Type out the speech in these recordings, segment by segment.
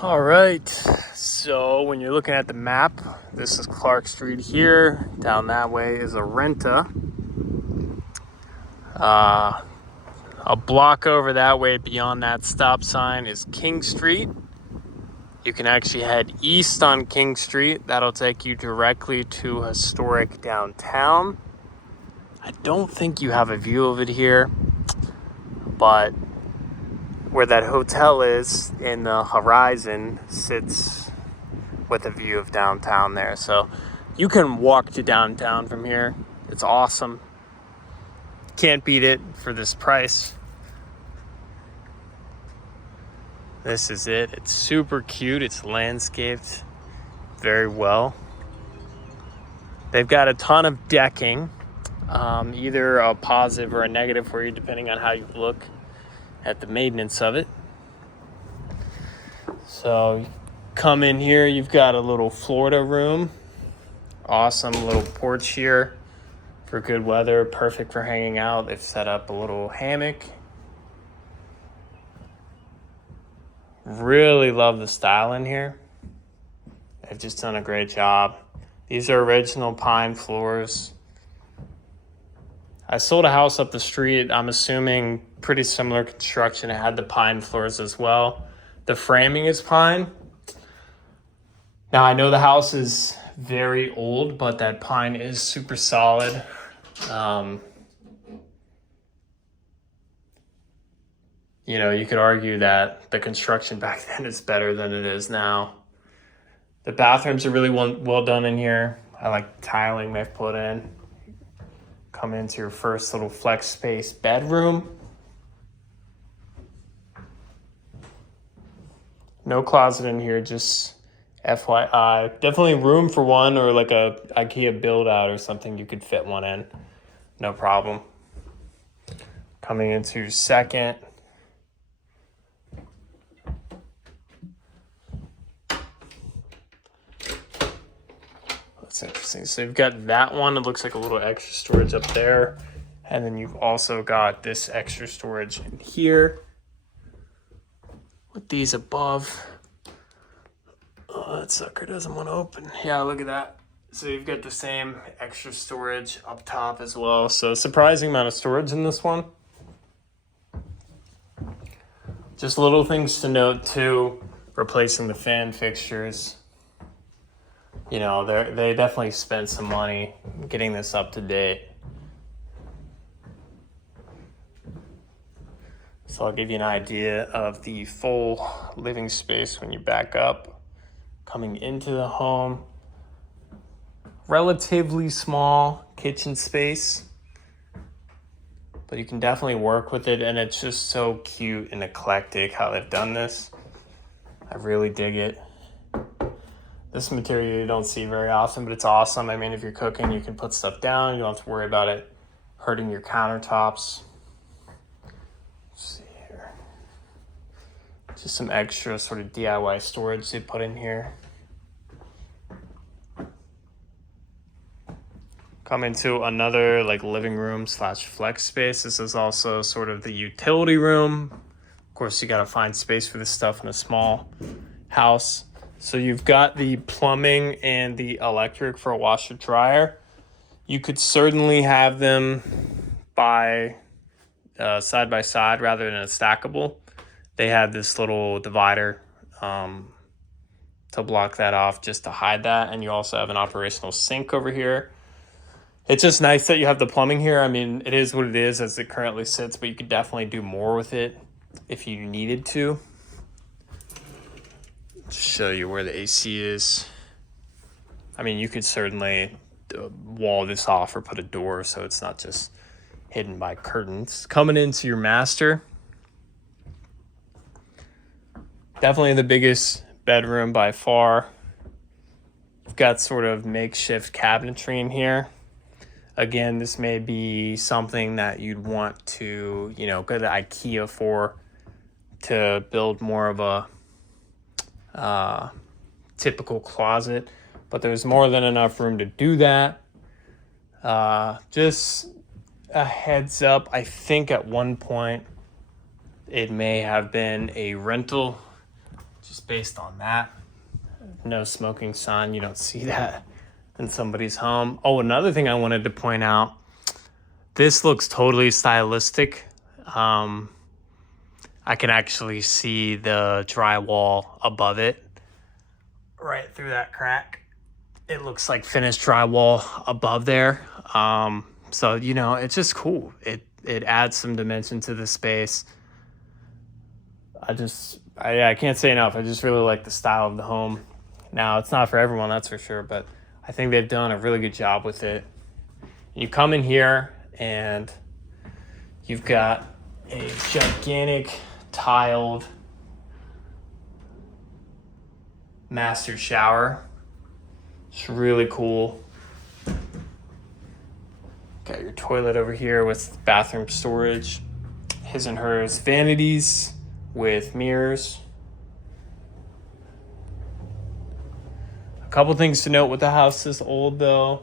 All right, so when you're looking at the map, this is Clark Street here. Down that way is Arenta. A block over that way beyond that stop sign is King Street. You can actually head east on King Street. That'll take you directly to historic downtown. I don't think you have a view of it here, but where that hotel is in the horizon sits with a view of downtown there. So you can walk to downtown from here. It's awesome. Can't beat it for this price. This is it. It's super cute. It's landscaped very well. They've got a ton of decking, either a positive or a negative for you, depending on how you look at the maintenance of it. So come in here, you've got a little Florida room. Awesome little porch here for good weather, perfect for hanging out. They've set up a little hammock. Really love the style in here. They've just done a great job. These are original pine floors. I sold a house up the street. I'm assuming pretty similar construction. It had the pine floors as well. The framing is pine. Now I know the house is very old, but that pine is super solid. You could argue that the construction back then is better than it is now. The bathrooms are really well done in here. I like the tiling they've put in. Come into your first little flex space bedroom. No closet in here, just FYI. Definitely room for one, or like a IKEA build out or something. You could fit one in, no problem. Coming into second. That's interesting. So you've got that one. It looks like a little extra storage up there. And then you've also got this extra storage in here with these above. Oh, that sucker doesn't want to open. Yeah, look at that. So you've got the same extra storage up top as well. So surprising amount of storage in this one. Just little things to note too. Replacing the fan fixtures. They definitely spent some money getting this up to date. So I'll give you an idea of the full living space when you back up. Coming into the home, relatively small kitchen space, but you can definitely work with it, and it's just so cute and eclectic how they've done this. I really dig it. This material you don't see very often, but it's awesome. I mean, if you're cooking, you can put stuff down. You don't have to worry about it hurting your countertops. Let's see here. Just some extra sort of DIY storage they put in here. Come into another living room / flex space. This is also sort of the utility room. Of course, you gotta find space for this stuff in a small house. So you've got the plumbing and the electric for a washer dryer. You could certainly have them side by side rather than a stackable. They have this little divider to block that off, just to hide that. And you also have an operational sink over here. It's just nice that you have the plumbing here. I mean, it is what it is as it currently sits, but you could definitely do more with it if you needed to. Show you where the AC is. I mean, you could certainly wall this off or put a door so it's not just hidden by curtains. Coming into your master. Definitely the biggest bedroom by far. You've got sort of makeshift cabinetry in here. Again, this may be something that you'd want to, go to IKEA for, to build more of a typical closet, but there's more than enough room to do that. Just a heads up, I think at one point it may have been a rental just based on that. No smoking sign, you don't see that in somebody's home. Oh, another thing I wanted to point out, this looks totally stylistic. I can actually see the drywall above it, right through that crack. It looks like finished drywall above there. So, you know, it's just cool. It adds some dimension to the space. I can't say enough. I just really like the style of the home. Now, it's not for everyone, that's for sure, but I think they've done a really good job with it. You come in here and you've got a gigantic tiled master shower. It's really cool. Got your toilet over here with bathroom storage. His and hers vanities with mirrors. A couple things to note with the house this old though.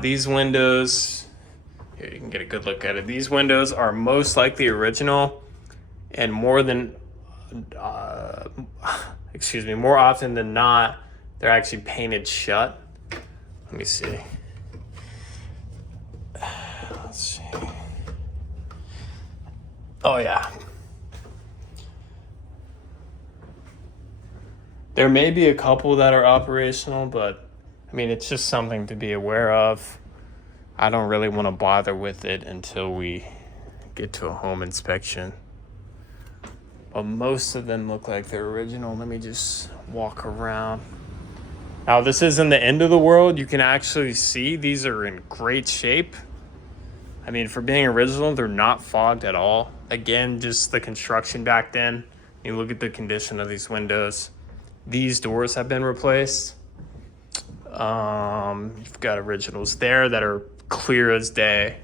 These windows, here you can get a good look at it. These windows are most likely original, and more often than not, they're actually painted shut. Let me see. Let's see. Oh yeah. There may be a couple that are operational, but I mean, it's just something to be aware of. I don't really want to bother with it until we get to a home inspection. But most of them look like they're original. Let me just walk around. Now, this isn't the end of the world. You can actually see these are in great shape. I mean, for being original, they're not fogged at all. Again, just the construction back then. You look at the condition of these windows. These doors have been replaced. You've got originals there that are clear as day.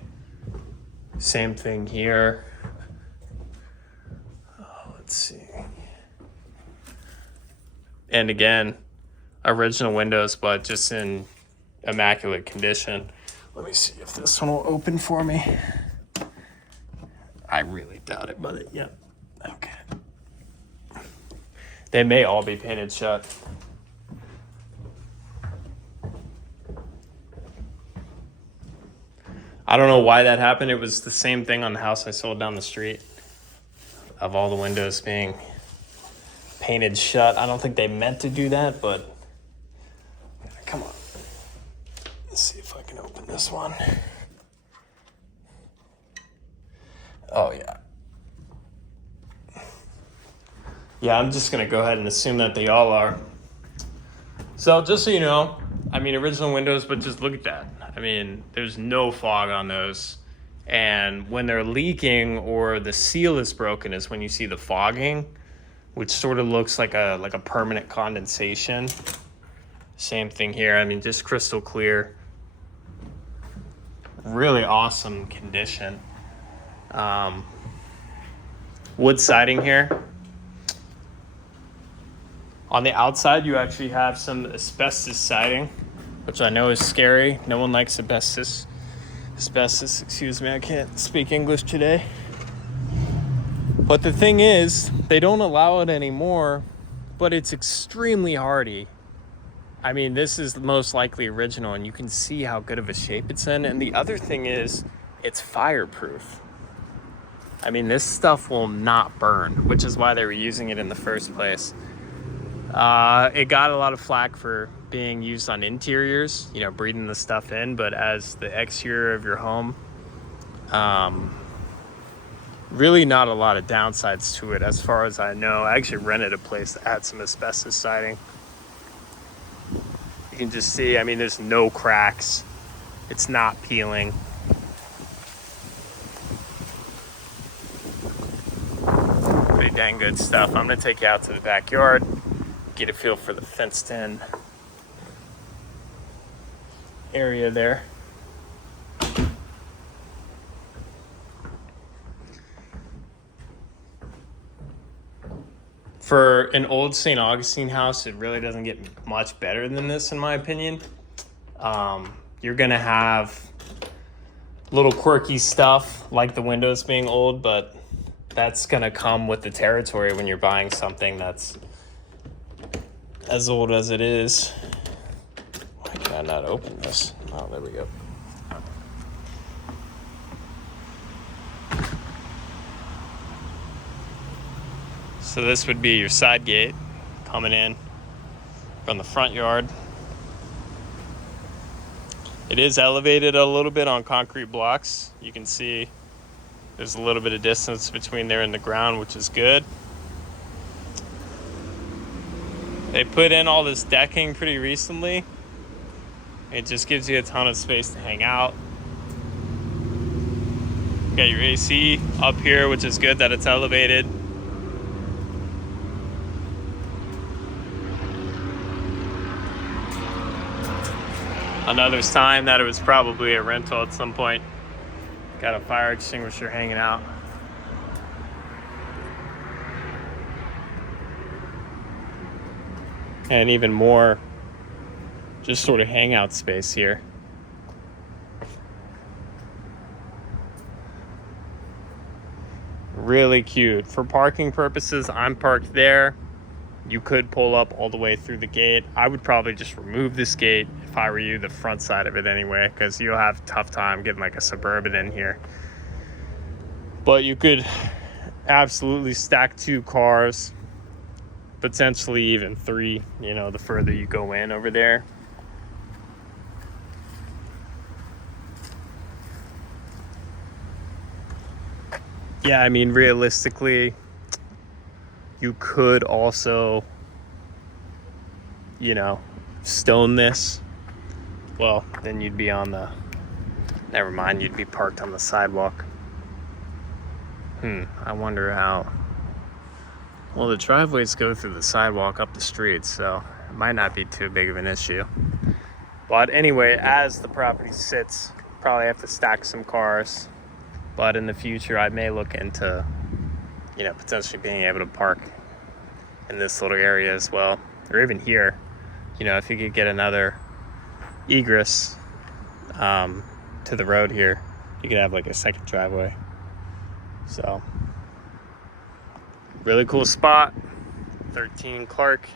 Same thing here. Let's see. And again, original windows, but just in immaculate condition. Let me see if this one will open for me. I really doubt it, but yep. Okay. They may all be painted shut. I don't know why that happened. It was the same thing on the house I sold down the street, of all the windows being painted shut. I don't think they meant to do that, but come on. Let's see if I can open this one. Oh, yeah. Yeah, I'm just going to go ahead and assume that they all are. So just so you know, I mean, original windows, but just look at that. I mean, there's no fog on those. And when they're leaking or the seal is broken is when you see the fogging, which sort of looks like a permanent condensation. Same thing here. I mean, just crystal clear. Really awesome condition. Wood siding here. On the outside, you actually have some asbestos siding, which I know is scary. No one likes asbestos. Excuse me, I can't speak English today. But the thing is, they don't allow it anymore, but it's extremely hardy. I mean, this is most likely original, and you can see how good of a shape it's in. And the other thing is, it's fireproof. I mean, this stuff will not burn, which is why they were using it in the first place. It got a lot of flack for being used on interiors, you know, breathing the stuff in, but as the exterior of your home, really not a lot of downsides to it as far as I know. I actually rented a place that had some asbestos siding. You can just see, I mean, there's no cracks. It's not peeling. Pretty dang good stuff. I'm gonna take you out to the backyard, get a feel for the fenced in area there. For an old St. Augustine house, it really doesn't get much better than this, in my opinion. You're gonna have little quirky stuff like the windows being old, but that's gonna come with the territory when you're buying something that's as old as it is. Why can I not open this? Oh, there we go. So this would be your side gate coming in from the front yard. It is elevated a little bit on concrete blocks. You can see there's a little bit of distance between there and the ground, which is good. They put in all this decking pretty recently. It just gives you a ton of space to hang out. You got your AC up here, which is good that it's elevated. Another sign that it was probably a rental at some point. Got a fire extinguisher hanging out. And even more just sort of hangout space here. Really cute. For parking purposes, I'm parked there. You could pull up all the way through the gate. I would probably just remove this gate if I were you, the front side of it anyway, because you'll have a tough time getting like a Suburban in here. But you could absolutely stack 2 cars, potentially even 3, you know, the further you go in over there. Yeah, I mean, realistically, you could also, you know, stone this. Well, then you'd be on the, never mind, you'd be parked on the sidewalk. I wonder how. Well, the driveways go through the sidewalk up the street, so it might not be too big of an issue. But anyway, as the property sits, probably have to stack some cars. But in the future, I may look into, you know, potentially being able to park in this little area as well, or even here. You know, if you could get another egress to the road here, you could have like a second driveway. So, really cool spot. 13 Clark.